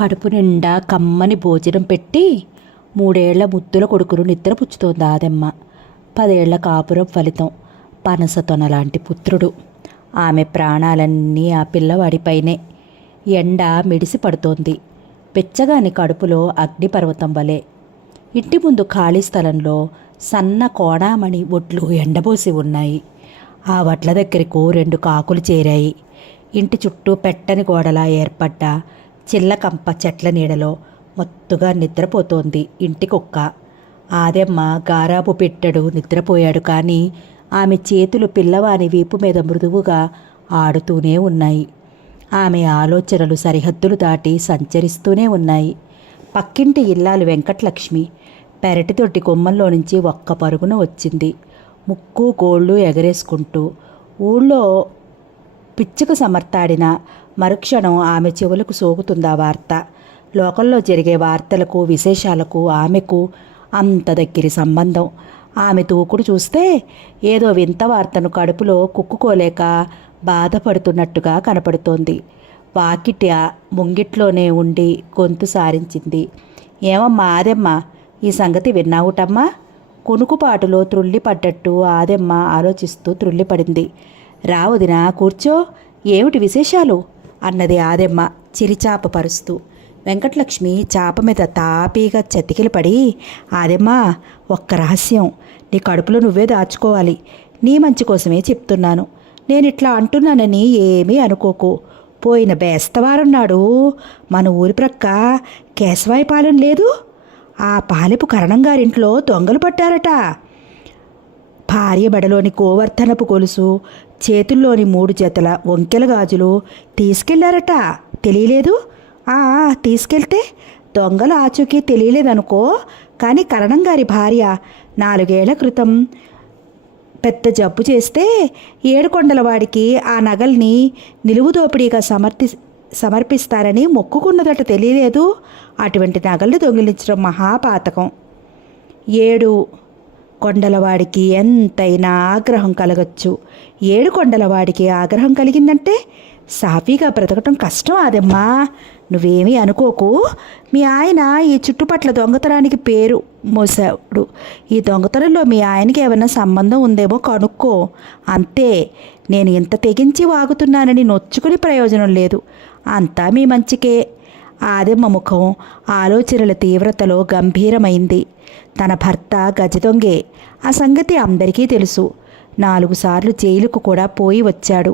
కడుపు నిండా కమ్మని భోజనం పెట్టి 3 ఏళ్ల ముద్దుల కొడుకును నిద్రపుచ్చుతోంది ఆదెమ్మ. 10 ఏళ్ల కాపురం ఫలితం పనసతొనలాంటి పుత్రుడు. ఆమె ప్రాణాలన్నీ ఆ పిల్లవాడిపైనే. ఎండ మిడిసి పడుతోంది. పెచ్చగాని కడుపులో అగ్నిపర్వతం వలె. ఇంటి ముందు ఖాళీ స్థలంలో సన్న కోణామణి ఒడ్లు ఎండబోసి ఉన్నాయి. ఆ వడ్ల దగ్గరకు 2 కాకులు చేరాయి. ఇంటి చుట్టూ పెట్టని గోడలా ఏర్పడ్డ చిల్లకంప చెట్ల నీడలో మత్తుగా నిద్రపోతోంది ఇంటి కుక్క. ఆదెమ్మ గారాబు పెట్టడు నిద్రపోయాడు. కానీ ఆమె చేతులు పిల్లవాని వీపు మీద మృదువుగా ఆడుతూనే ఉన్నాయి. ఆమె ఆలోచనలు సరిహద్దులు దాటి సంచరిస్తూనే ఉన్నాయి. పక్కింటి ఇల్లాలు వెంకటలక్ష్మి పెరటి తొట్టి కొమ్మల్లో నుంచి ఒక్క పరుగున వచ్చింది. ముక్కు గోళ్ళు ఎగరేసుకుంటూ. ఊళ్ళో పిచ్చుక సమర్తాడిన మరుక్షణం ఆమె చెవులకు సోకుతుందా వార్త. లోకంలో జరిగే వార్తలకు విశేషాలకు ఆమెకు అంత దగ్గరి సంబంధం. ఆమె తూకుడు చూస్తే ఏదో వింత వార్తను కడుపులో కుక్కుకోలేక బాధపడుతున్నట్టుగా కనపడుతోంది. వాకిటి ముంగిట్లోనే ఉండి గొంతు సారించింది. ఏమమ్మా ఆదెమ్మ, ఈ సంగతి విన్నావుటమ్మా? కునుకుపాటులో త్రుళ్ళిపడ్డట్టు ఆదెమ్మ ఆలోచిస్తూ త్రుళ్ళిపడింది. రావదినా, కూర్చో. ఏమిటి విశేషాలు అన్నది ఆదెమ్మ చిరిచాప పరుస్తూ. వెంకటలక్ష్మి చాప మీద తాపీగా చతికిలు పడి, ఆదెమ్మ, ఒక్క రహస్యం నీ కడుపులో నువ్వే దాచుకోవాలి. నీ మంచి కోసమే చెప్తున్నాను. నేనిట్లా అంటున్నానని ఏమీ అనుకోకు. పోయిన బేస్తవారం నాడు మన ఊరి ప్రక్క కేశవాయపాలెం లేదు? ఆ పాలెపు కరణంగారింట్లో దొంగలు పట్టారట. భార్య బెడలోని గోవర్ధనపు గొలుసు, చేతుల్లోని 3 జతల వంకెల గాజులు తీసుకెళ్లారట. తెలియలేదు? తీసుకెళ్తే దొంగల ఆచూకీ తెలియలేదనుకో. కానీ కరణంగారి భార్య 4 ఏళ్ల క్రితం పెద్ద జబ్బు చేస్తే ఏడుకొండలవాడికి ఆ నగల్ని నిలువు దోపిడీగా సమర్పిస్తారని మొక్కుకున్నదట. తెలియలేదు? అటువంటి నగల్ని దొంగిలించడం మహాపాతకం. 7 కొండలవాడికి ఎంతైనా ఆగ్రహం కలగచ్చు. 7 కొండలవాడికి ఆగ్రహం కలిగిందంటే సాఫీగా బ్రతకటం కష్టం. ఆదెమ్మా, నువ్వేమీ అనుకోకు. మీ ఆయన ఈ చుట్టుపట్ల దొంగతనానికి పేరు మోసాడు. ఈ దొంగతనంలో మీ ఆయనకి ఏమైనా సంబంధం ఉందేమో కనుక్కో. అంతే. నేను ఇంత తెగించి వాగుతున్నానని నొచ్చుకుని ప్రయోజనం లేదు. అంతా మీ మంచికే. ఆదెమ్మ ముఖం ఆలోచనల తీవ్రతలో గంభీరమైంది. తన భర్త గజదొంగే. ఆ సంగతి అందరికీ తెలుసు. 4 సార్లు జైలుకు కూడా పోయి వచ్చాడు.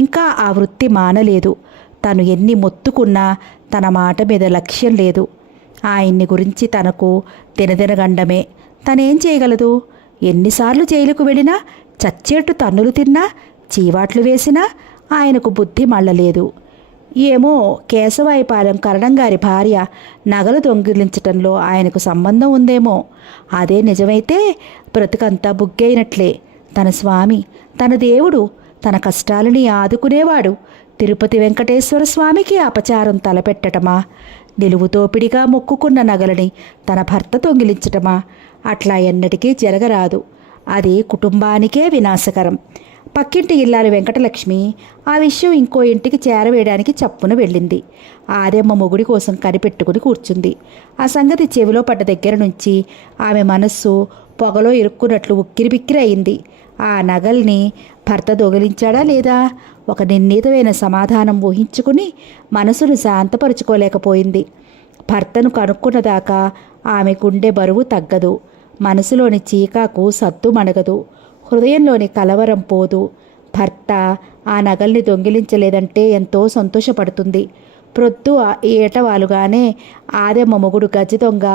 ఇంకా ఆ వృత్తి మానలేదు. తను ఎన్ని మొత్తుకున్నా తన మాట మీద లక్ష్యం లేదు. ఆయన్ని గురించి తనకు దినదినగండమే. తనేం చేయగలదు? ఎన్నిసార్లు జైలుకు వెళ్ళినా, చచ్చేట్టు తన్నులు తిన్నా, చీవాట్లు వేసినా ఆయనకు బుద్ధి మళ్ళలేదు. ఏమో, కేశవాయపాలెం కరణంగారి భార్య నగలు దొంగిలించటంలో ఆయనకు సంబంధం ఉందేమో. అదే నిజమైతే బ్రతుకంతా బుగ్గైనట్లే. తన స్వామి, తన దేవుడు, తన కష్టాలని ఆదుకునేవాడు తిరుపతి వెంకటేశ్వర స్వామికి అపచారం తలపెట్టటమా? నిలువు తోపిడిగా మొక్కుకున్న నగలని తన భర్త దొంగిలించటమా? అట్లా ఎన్నటికీ జరగరాదు. అది కుటుంబానికే వినాశకరం. పక్కింటి ఇల్లాలు వెంకటలక్ష్మి ఆ విషయం ఇంకో ఇంటికి చేరవేయడానికి చప్పున వెళ్ళింది. ఆదెమ్మ మొగుడి కోసం కనిపెట్టుకుని కూర్చుంది. ఆ సంగతి చెవిలో పడ్డ దగ్గర నుంచి ఆమె మనస్సు పొగలో ఇరుక్కున్నట్లు ఉక్కిరిబిక్కిరి అయింది. ఆ నగల్ని భర్త దొంగిలించాడా లేదా? ఒక నిర్ణీతమైన సమాధానం ఊహించుకుని మనసును శాంతపరుచుకోలేకపోయింది. భర్తను కనుక్కున్నదాకా ఆమె గుండె బరువు తగ్గదు. మనసులోని చీకాకు సద్దు మణగదు. హృదయంలోని కలవరం పోదు. భర్త ఆ నగల్ని దొంగిలించలేదంటే ఎంతో సంతోషపడుతుంది. ప్రొద్దు ఏటవాలుగానే ఆదెమ్మ మొగుడు గజదొంగ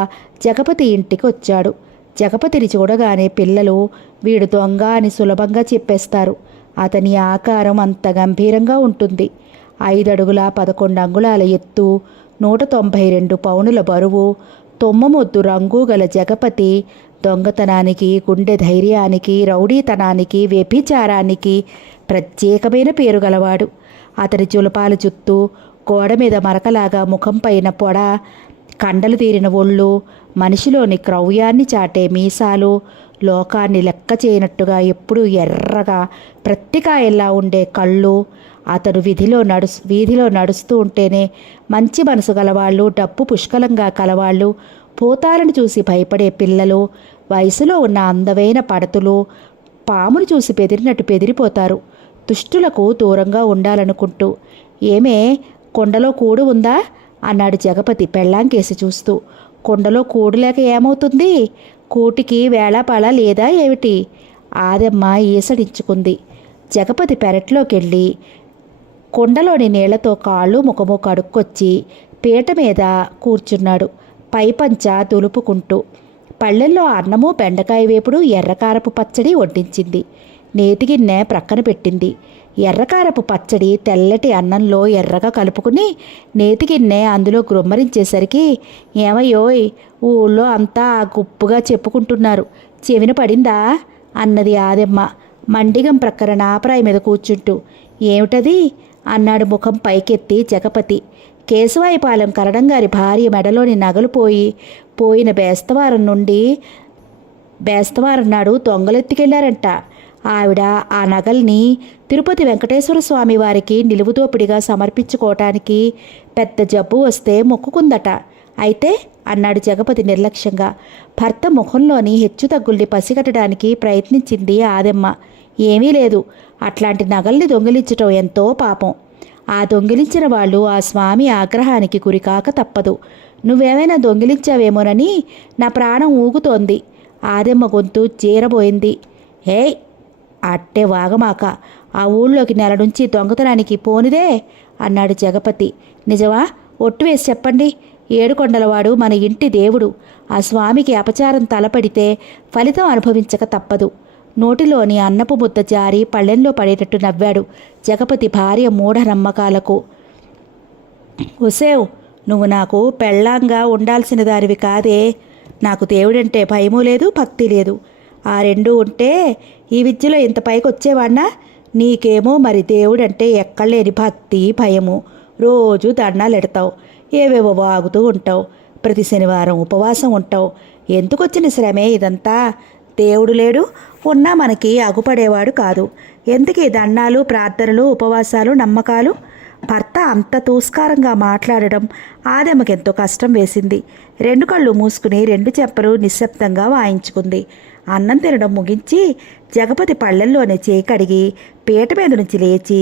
జగపతి ఇంటికి వచ్చాడు. జగపతిని చూడగానే పిల్లలు వీడు దొంగ అని సులభంగా చెప్పేస్తారు. అతని ఆకారం అంత గంభీరంగా ఉంటుంది. 5 అడుగుల 11 అంగుళాల ఎత్తు, 192 పౌనుల బరువు, తొమ్మమొద్దు రంగు గల జగపతి దొంగతనానికి, గుండె ధైర్యానికి, రౌడీతనానికి, వ్యభిచారానికి ప్రత్యేకమైన పేరు గలవాడు. అతని జులపాల జుత్తు, గోడ మీద మరకలాగా ముఖం పైన పొడ, కండలు తీరిన ఒళ్ళు, మనిషిలోని క్రౌర్యాన్ని చాటే మీసాలు, లోకాన్ని లెక్క చేయనట్టుగా ఎప్పుడూ ఎర్రగా ప్రత్తికాయల్లా ఉండే కళ్ళు, అతను వీధిలో నడుస్తూ ఉంటేనే మంచి మనసు గలవాళ్ళు, డబ్బు పుష్కలంగా కలవాళ్ళు, భూతాలను చూసి భయపడే పిల్లలు, వయసులో ఉన్న అందమైన పడతులు పామును చూసి బెదిరినట్టు బెదిరిపోతారు. దుష్టులకు దూరంగా ఉండాలనుకుంటూ. ఏమే, కొండలో కూడు ఉందా అన్నాడు జగపతి పెళ్ళాంకేసి చూస్తూ. కొండలో కూడు లేక ఏమవుతుంది? కూటికి వేళాపాళ లేదా ఏమిటి? ఆదమ్మ ఈసడించుకుంది. జగపతి పెరట్లోకెళ్ళి కొండలోని నీళ్లతో కాళ్ళు ముఖము కడుక్కొచ్చి పీట మీద కూర్చున్నాడు, పైపంచ దులుపుకుంటూ. పళ్ళెల్లో అన్నము, బెండకాయ వేపుడు, ఎర్రకారపు పచ్చడి వడ్డించింది. నేతిగిన్నె ప్రక్కన పెట్టింది. ఎర్రకారపు పచ్చడి తెల్లటి అన్నంలో ఎర్రగా కలుపుకుని నేతిగిన్నె అందులో గ్రుమ్మరించేసరికి, ఏమయ్యోయ్, ఊళ్ళో అంతా గుప్పుగా చెప్పుకుంటున్నారు, చెవిన పడిందా అన్నది ఆదమ్మ మండిగం ప్రక్కన నాపరాయి మీద కూర్చుంటూ. ఏమిటది అన్నాడు ముఖం పైకెత్తి జగపతి. కేశవాయిపాలెం కరడంగారి భార్య మెడలోని నగలు పోయిన బేస్తవారం నాడు దొంగలెత్తికెళ్లారంట. ఆవిడ ఆ నగల్ని తిరుపతి వెంకటేశ్వర స్వామి వారికి నిలువుదోపిడిగా సమర్పించుకోవటానికి పెద్ద జబ్బు వస్తే మొక్కుకుందట. అయితే అన్నాడు జగపతి నిర్లక్ష్యంగా. భర్త ముఖంలోని హెచ్చుతగ్గుల్ని పసిగట్టడానికి ప్రయత్నించింది ఆదమ్మ. ఏమీ లేదు, అట్లాంటి నగల్ని దొంగిలించటం ఎంతో పాపం. ఆ దొంగిలించిన వాళ్ళు ఆ స్వామి ఆగ్రహానికి గురికాక తప్పదు. నువ్వేమైనా దొంగిలించావేమోనని నా ప్రాణం ఊగుతోంది. ఆదమ్మ గొంతు జీరబోయింది. ఏయ్, అట్టే వాగమాక, ఆ ఊళ్ళోకి నెల నుంచి దొంగతనానికి పోనిదే అన్నాడు జగపతి. నిజమా? ఒట్టు వేసి చెప్పండి. ఏడుకొండలవాడు మన ఇంటి దేవుడు. ఆ స్వామికి అపచారం తలపడితే ఫలితం అనుభవించక తప్పదు. నోటిలోని అన్నపు ముద్ద జారి పళ్ళెంలో పడేటట్టు నవ్వాడు జగపతి భార్య మూఢ నమ్మకాలకు. ఒసేవ్, నువ్వు నాకు పెళ్ళాంగా ఉండాల్సిన దానివి కాదే. నాకు దేవుడంటే భయమూ లేదు, భక్తి లేదు. ఆ రెండూ ఉంటే ఈ విద్యలో ఇంత పైకి వచ్చేవాణ్ణా? నీకేమో మరి దేవుడంటే ఎక్కడలేని భక్తి, భయము. రోజు దండాలెడతావు, ఏవేవో వాగుతూ ఉంటావు, ప్రతి శనివారం ఉపవాసం ఉంటావు. ఎందుకొచ్చిన శ్రమే ఇదంతా? దేవుడు లేడు, ఉన్నా మనకి అగుపడేవాడు కాదు. ఎందుకు ఈ దండాలు, ప్రార్థనలు, ఉపవాసాలు, నమ్మకాలు? భర్త అంత తూస్కారంగా మాట్లాడడం ఆదమ్మకెంతో కష్టం వేసింది. రెండు కళ్ళు మూసుకుని రెండు చెంపలు నిశ్శబ్దంగా వాయించుకుంది. అన్నం తినడం ముగించి జగపతి పళ్ళెల్లోనే చేయి కడిగి పీట మీద నుంచి లేచి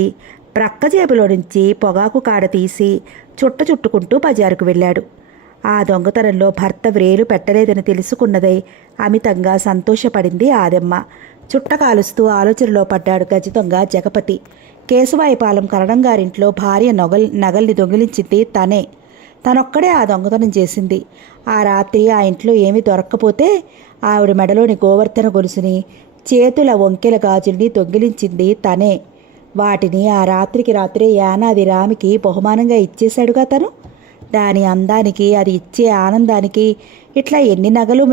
ప్రక్క జేబులో నుంచి పొగాకు కాడ తీసి చుట్టుకుంటూ బజారుకు వెళ్ళాడు. ఆ దొంగతనంలో భర్త వ్రేలు పెట్టలేదని తెలుసుకున్నదై అమితంగా సంతోషపడింది ఆదమ్మ. చుట్ట కాలుస్తూ ఆలోచనలో పడ్డాడు గజితంగా జగపతి. కేశవాయిపాలెం కరణంగారింట్లో భార్య నగల్ని దొంగిలించింది తనే. తనొక్కడే ఆ దొంగతనం చేసింది. ఆ రాత్రి ఆ ఇంట్లో ఏమీ దొరక్కపోతే ఆవిడ మెడలోని గోవర్ధన గొలుసుని, చేతుల వంకెల గాజుల్ని దొంగిలించింది తనే. వాటిని ఆ రాత్రికి రాత్రే యానాది రామికి బహుమానంగా ఇచ్చేశాడుగా తను. దాని అందానికి, అది ఇచ్చే ఆనందానికి ఇట్లా ఎన్ని నగలు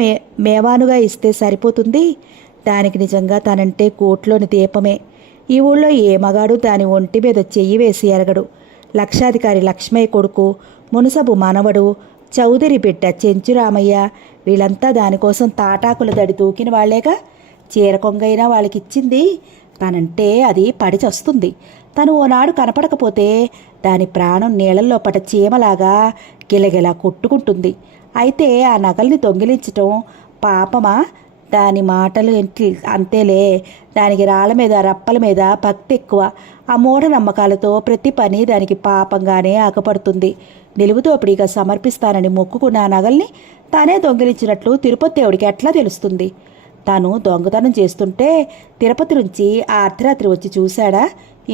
మేవానుగా ఇస్తే సరిపోతుంది? దానికి నిజంగా తనంటే కోట్లోని దీపమే. ఈ ఊళ్ళో ఏ మగాడు దాని ఒంటి మీద చెయ్యి వేసి ఎరగడు. లక్షాధికారి లక్ష్మయ్య కొడుకు, మునసబు మనవడు, చౌదరి బిడ్డ చెంచురామయ్య, వీళ్ళంతా దానికోసం తాటాకుల దడి దూకిన వాళ్లేగా. చీర కొంగైనా వాళ్ళకిచ్చింది. తనంటే అది పడి చస్తుంది. తను ఓనాడు కనపడకపోతే దాని ప్రాణం నీళ్ళల్లో పట చీమలాగా గిలగిలా కొట్టుకుంటుంది. అయితే ఆ నగల్ని దొంగిలించటం పాపమా? దాని మాటలు అంతేలే. దానికి రాళ్ల మీద, రప్పల మీద భక్తి ఎక్కువ. ఆ మూఢనమ్మకాలతో ప్రతి పని దానికి పాపంగానే ఆకపడుతుంది. నిలువుదోపిడిగా సమర్పిస్తానని మొక్కుకున్న ఆ నగల్ని తానే దొంగిలించినట్లు తిరుపతి దేవుడికి ఎట్లా తెలుస్తుంది? తాను దొంగతనం చేస్తుంటే తిరుపతి నుంచి ఆ అర్ధరాత్రి వచ్చి చూశాడా?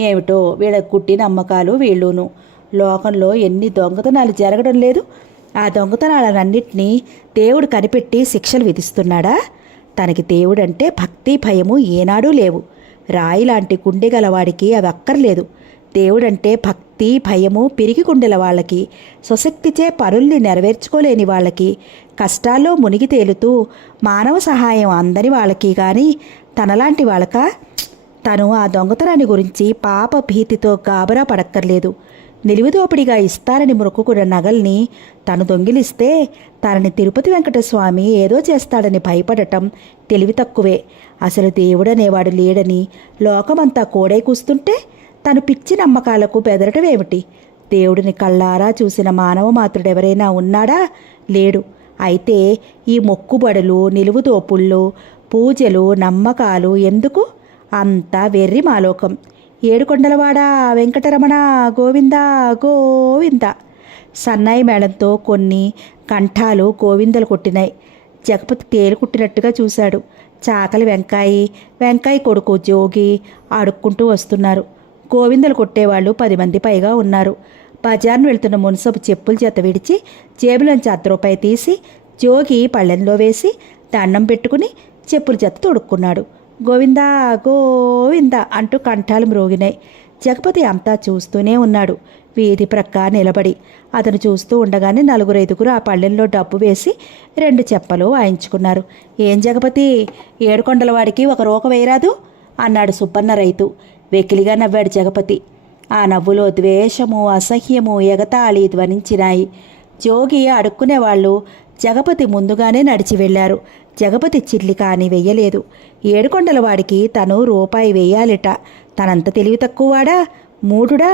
ఏమిటో వీళ్ళ గుడ్డి నమ్మకాలు వీళ్ళును. లోకంలో ఎన్ని దొంగతనాలు జరగడం లేదు? ఆ దొంగతనాలన్నింటినీ దేవుడు కనిపెట్టి శిక్షలు విధిస్తున్నాడా? తనకి దేవుడంటే భక్తి, భయము ఏనాడూ లేవు. రాయి లాంటి గుండె గలవాడికి అవి అక్కర్లేదు. దేవుడంటే భక్తి, భయము పిరికి గుండెల వాళ్ళకి, స్వశక్తిచే పనుల్ని నెరవేర్చుకోలేని వాళ్ళకి, కష్టాల్లో మునిగి తేలుతూ మానవ సహాయం అందని వాళ్ళకి. కానీ తనలాంటి వాళ్ళకా? తను ఆ దొంగతనాన్ని గురించి పాప భీతితో గాబరా పడక్కర్లేదు. నిలువుదోపిడిగా ఇస్తారని మొక్కుకున్న నగల్ని తను దొంగిలిస్తే తనని తిరుపతి వెంకటస్వామి ఏదో చేస్తాడని భయపడటం తెలివి తక్కువే. అసలు దేవుడనేవాడు లేడని లోకమంతా కోడై కూస్తుంటే తను పిచ్చి నమ్మకాలకు బెదరటమేమిటి? దేవుడిని కళ్ళారా చూసిన మానవ మాతృడెవరైనా ఉన్నాడా? లేడు. అయితే ఈ మొక్కుబడులు, నిలువుదోపుళ్ళు, పూజలు, నమ్మకాలు ఎందుకు? అంతా వెర్రి మాలోకం. ఏడుకొండలవాడా వెంకటరమణ గోవింద గోవింద. సన్నాయి మేళంతో కొన్ని కంఠాలు గోవిందలు కొట్టినాయి. జగపతి తేలు కుట్టినట్టుగా చూశాడు. చాకలి వెంకాయి కొడుకు జోగి అడుక్కుంటూ వస్తున్నారు. గోవిందలు కొట్టేవాళ్ళు 10 మంది పైగా ఉన్నారు. బజార్ను వెళ్తున్న మున్సబు చెప్పుల చేత విడిచి జేబులోంచి 1 రూపాయి తీసి జోగి పళ్ళెంలో వేసి దండం పెట్టుకుని చెప్పుల చేత తొడుక్కున్నాడు. గోవిందా గోవింద అంటూ కంఠాలు మ్రోగినాయి. జగపతి అంతా చూస్తూనే ఉన్నాడు. వీధి ప్రక్క నిలబడి అతను చూస్తూ ఉండగానే 4-5 ఆ పళ్ళెంలో డబ్బు వేసి 2 చెప్పలు వాయించుకున్నారు. ఏం జగపతి, ఏడుకొండలవాడికి 1 రూక వేయరాదు అన్నాడు సుబ్బన్న రైతు. వెకిలిగా నవ్వాడు జగపతి. ఆ నవ్వులో ద్వేషము, అసహ్యము, ఎగతాళి ధ్వనించినాయి. జోగి అడుక్కునేవాళ్ళు జగపతి ముందుగానే నడిచి వెళ్లారు. జగపతి చిల్లి కాని వెయ్యలేదు. ఏడుకొండలవాడికి తను రూపాయి వేయాలిట. తనంత తెలివి తక్కువవాడా, మూఢుడా?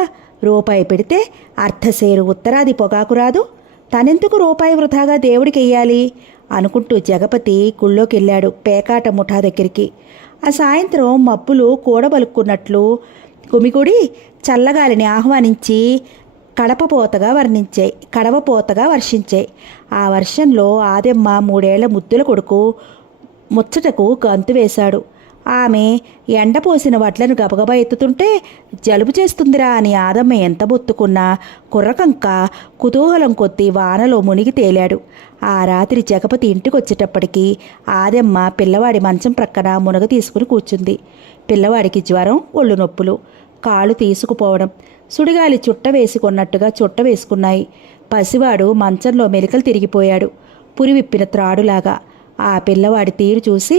రూపాయి పెడితే అర్ధసేరు ఉత్తరాది పొగాకు రాదు. తనెందుకు రూపాయి వృధాగా దేవుడికి వెయ్యాలి అనుకుంటూ జగపతి గుళ్ళోకెళ్ళాడు పేకాట ముఠా దగ్గరికి. ఆ సాయంత్రం మబ్బులు కూడబలుక్కున్నట్లు గుమిగుడి చల్లగాలిని ఆహ్వానించి కడవపోతగా వర్షించాయి. ఆ వర్షంలో ఆదెమ్మ 3 ఏళ్ల ముద్దుల కొడుకు ముచ్చటకు గంతు వేశాడు. ఆమె ఎండపోసిన వడ్లను గబగబా ఎత్తుతుంటే జలుబు చేస్తుందిరా అని ఆదమ్మ ఎంత బొత్తుకున్నా కుర్రకంక కుతూహలం కొద్దీ వానలో మునిగి తేలాడు. ఆ రాత్రి జగపతి ఇంటికొచ్చేటప్పటికి ఆదెమ్మ పిల్లవాడి మంచం ప్రక్కన మునగ తీసుకుని కూర్చుంది. పిల్లవాడికి జ్వరం, ఒళ్ళు నొప్పులు, కాళ్ళు తీసుకుపోవడం, సుడిగాలి చుట్ట వేసుకున్నట్టుగా చుట్ట వేసుకున్నాయి. పసివాడు మంచంలో మెలికలు తిరిగిపోయాడు, పురి విప్పిన త్రాడులాగా. ఆ పిల్లవాడి తీరు చూసి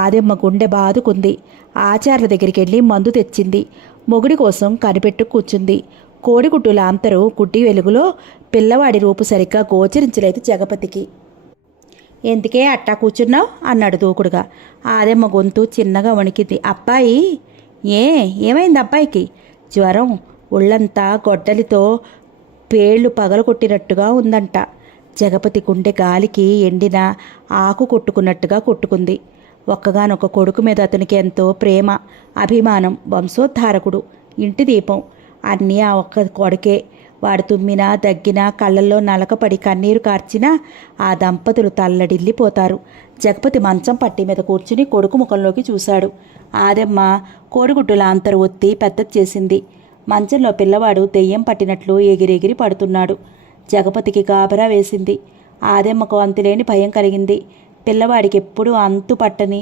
ఆదెమ్మ గుండె బాదుకుంది. ఆచార్ల దగ్గరికి వెళ్ళి మందు తెచ్చింది. మొగుడి కోసం కనిపెట్టు కూర్చుంది. కోడిగుడ్డు లాంతరు గుడ్డి వెలుగులో పిల్లవాడి రూపు సరిగ్గా గోచరించలేదు జగపతికి. ఎందుకే అట్టా కూర్చున్నావు అన్నాడు దూకుడుగా. ఆదెమ్మ గొంతు చిన్నగా వణికింది. అబ్బాయి ఏమైంది అబ్బాయికి? జ్వరం, ఒళ్ళంతా గొడ్డలితో పేళ్లు పగలగొట్టినట్టుగా ఉందంట. జగపతి గుండె గాలికి ఎండిన ఆకు కొట్టుకున్నట్టుగా కొట్టుకుంది. ఒక్కగానొక్క కొడుకు మీద అతనికి ఎంతో ప్రేమ, అభిమానం. వంశోద్ధారకుడు, ఇంటి దీపం, అన్నీ ఆ ఒక్క కొడుకే. వాడు తుమ్మినా దగ్గినా కళ్ళల్లో నలకపడి కన్నీరు కార్చినా ఆ దంపతులు తల్లడిల్లిపోతారు. జగపతి మంచం పట్టి మీద కూర్చుని కొడుకు ముఖంలోకి చూశాడు. ఆదెమ్మ కోడిగుడ్డుల అంతరు ఒత్తి పెద్దది చేసింది. మంచంలో పిల్లవాడు దెయ్యం పట్టినట్లు ఎగిరెగిరి పడుతున్నాడు. జగపతికి గాబరా వేసింది. ఆదెమ్మకు అంతులేని భయం కలిగింది. పిల్లవాడికి ఎప్పుడూ అంతు పట్టని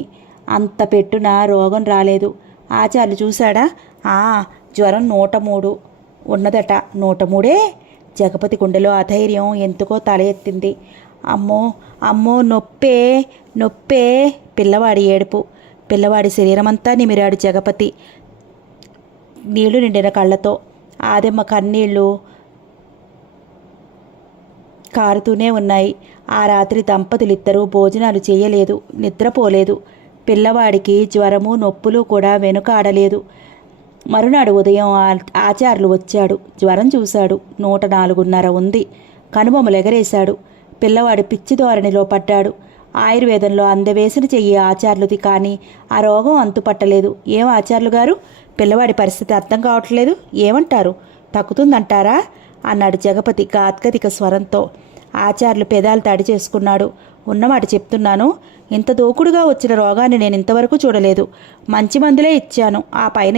అంత పెట్టున రోగం రాలేదు. ఆచార్యులు చూశాడా? జ్వరం 103 ఉన్నదట. 103? జగపతి గుండెలో అధైర్యం ఎందుకో తల ఎత్తింది. అమ్మో నొప్పే. పిల్లవాడి ఏడుపు. పిల్లవాడి శరీరమంతా నిమిరాడు జగపతి నీళ్లు నిండిన కళ్ళతో. ఆదెమ్మ కన్నీళ్లు కారుతూనే ఉన్నాయి. ఆ రాత్రి దంపతులిద్దరూ భోజనాలు చేయలేదు, నిద్రపోలేదు. పిల్లవాడికి జ్వరము, నొప్పులు కూడా వెనుకాడలేదు. మరునాడు ఉదయం ఆచార్యులు వచ్చాడు. జ్వరం చూశాడు. 104.5 ఉంది. కనుబొమ్మలు ఎగరేశాడు. పిల్లవాడు పిచ్చి ధోరణిలో పడ్డాడు. ఆయుర్వేదంలో అందవేసిన చెయ్యి ఆచార్యులది, కానీ ఆ రోగం అంతుపట్టలేదు. ఏం ఆచార్యులు గారు, పిల్లవాడి పరిస్థితి అర్థం కావట్లేదు, ఏమంటారు? తగ్గుతుందంటారా అన్నాడు జగపతి గాద్గదిక స్వరంతో. ఆచార్యులు పెదాలు తడి చేసుకున్నాడు. ఉన్నమాట చెప్తున్నాను, ఇంత దూకుడుగా వచ్చిన రోగాన్ని నేను ఇంతవరకు చూడలేదు. మంచి మందులే ఇచ్చాను. ఆ పైన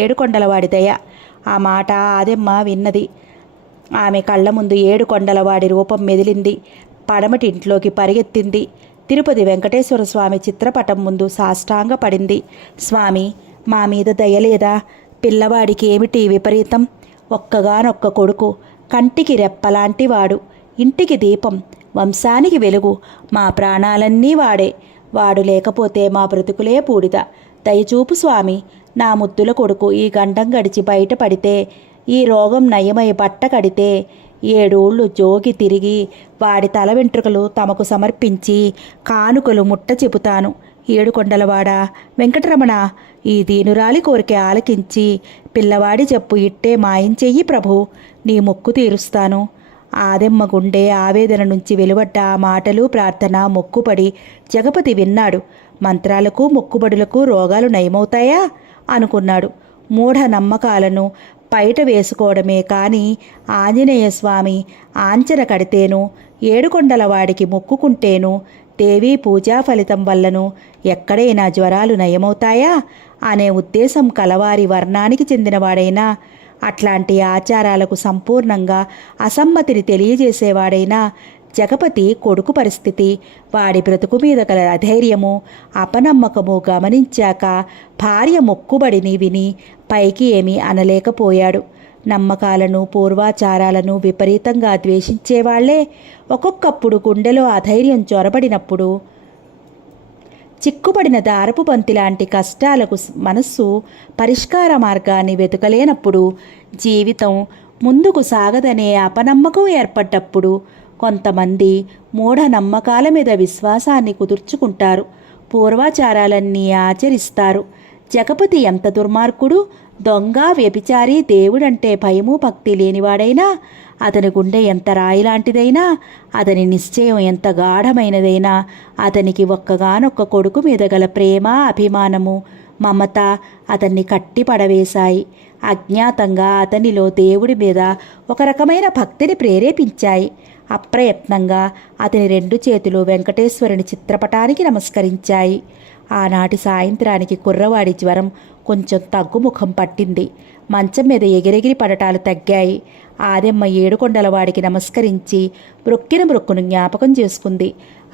ఏడుకొండలవాడి దయ. ఆ మాట ఆదెమ్మ విన్నది. ఆమె కళ్ళ ముందు ఏడుకొండలవాడి రూపం మెదిలింది. పడమటి ఇంట్లోకి పరిగెత్తింది. తిరుపతి వెంకటేశ్వర స్వామి చిత్రపటం ముందు సాష్టాంగ పడింది. స్వామి, మా మీద దయలేదా? పిల్లవాడికి ఏమిటి విపరీతం? ఒక్కగానొక్క కొడుకు, కంటికి రెప్పలాంటి వాడు, ఇంటికి దీపం, వంశానికి వెలుగు. మా ప్రాణాలన్నీ వాడే. వాడు లేకపోతే మా బ్రతుకులే బూడిద. దయచూపు స్వామి. నా ముద్దుల కొడుకు ఈ గండం గడిచి బయటపడితే, ఈ రోగం నయమై బట్ట కడితే, 7 ఊళ్ళు జోగి తిరిగి వాడి తల వెంట్రుకలు తమకు సమర్పించి కానుకలు ముట్ట చెబుతాను. ఏడుకొండలవాడా వెంకటరమణ, ఈ దీనురాలి కోరిక ఆలకించి పిల్లవాడి చెప్పు ఇట్టే మాయం చెయ్యి ప్రభు, నీ మొక్కు తీరుస్తాను. ఆదెమ్మ గుండె ఆవేదన నుంచి వెలువడ్డ ఆ మాటలు, ప్రార్థన, మొక్కుబడి జగపతి విన్నాడు. మంత్రాలకు మొక్కుబడులకు రోగాలు నయమవుతాయా అనుకున్నాడు. మూఢ నమ్మకాలను బయట వేసుకోవడమే కానీ ఆంజనేయ స్వామి ఆంచన కడితేను, ఏడుకొండలవాడికి మొక్కుకుంటేను దేవీ పూజా ఫలితం వల్లను ఎక్కడైనా జ్వరాలు నయమవుతాయా అనే ఉద్దేశం కలవారి వర్ణానికి చెందినవాడైనా, అట్లాంటి ఆచారాలకు సంపూర్ణంగా అసమ్మతిని తెలియజేసేవాడైనా జగపతి కొడుకు పరిస్థితి, వాడి బ్రతుకు మీద గల అధైర్యము, అపనమ్మకము గమనించాక భార్య మొక్కుబడిని విని పైకి ఏమీ అనలేకపోయాడు. నమ్మకాలను, పూర్వాచారాలను విపరీతంగా ద్వేషించేవాళ్లే ఒక్కొక్కప్పుడు గుండెలో అధైర్యం చొరబడినప్పుడు, చిక్కుబడిన దారపు బంతి లాంటి కష్టాలకు మనస్సు పరిష్కార మార్గాన్ని వెతకలేనప్పుడు, జీవితం ముందుకు సాగదనే అపనమ్మకం ఏర్పడ్డప్పుడు కొంతమంది మూఢనమ్మకాల మీద విశ్వాసాన్ని కుదుర్చుకుంటారు, పూర్వాచారాలన్నీ ఆచరిస్తారు. జగపతి ఎంత దుర్మార్గుడు, దొంగ, వ్యభిచారి, దేవుడంటే భయము భక్తి లేనివాడైనా, అతని గుండె ఎంత రాయిలాంటిదైనా, అతని నిశ్చయం ఎంత గాఢమైనదైనా, అతనికి ఒక్కగానొక్క కొడుకు మీద గల ప్రేమ, అభిమానము, మమత అతన్ని కట్టి పడవేశాయి. అజ్ఞాతంగా అతనిలో దేవుడి మీద ఒక రకమైన భక్తిని ప్రేరేపించాయి. అప్రయత్నంగా అతని 2 చేతులు వెంకటేశ్వరుని చిత్రపటానికి నమస్కరించాయి. ఆనాటి సాయంత్రానికి కుర్రవాడి జ్వరం కొంచెం తగ్గుముఖం పట్టింది. మంచం మీద ఎగిరెగిరి పడటాలు తగ్గాయి. ఆదెమ్మ ఏడుకొండలవాడికి నమస్కరించి బ్రొక్కిన బ్రొక్కును జ్ఞాపకం చేసుకుంది.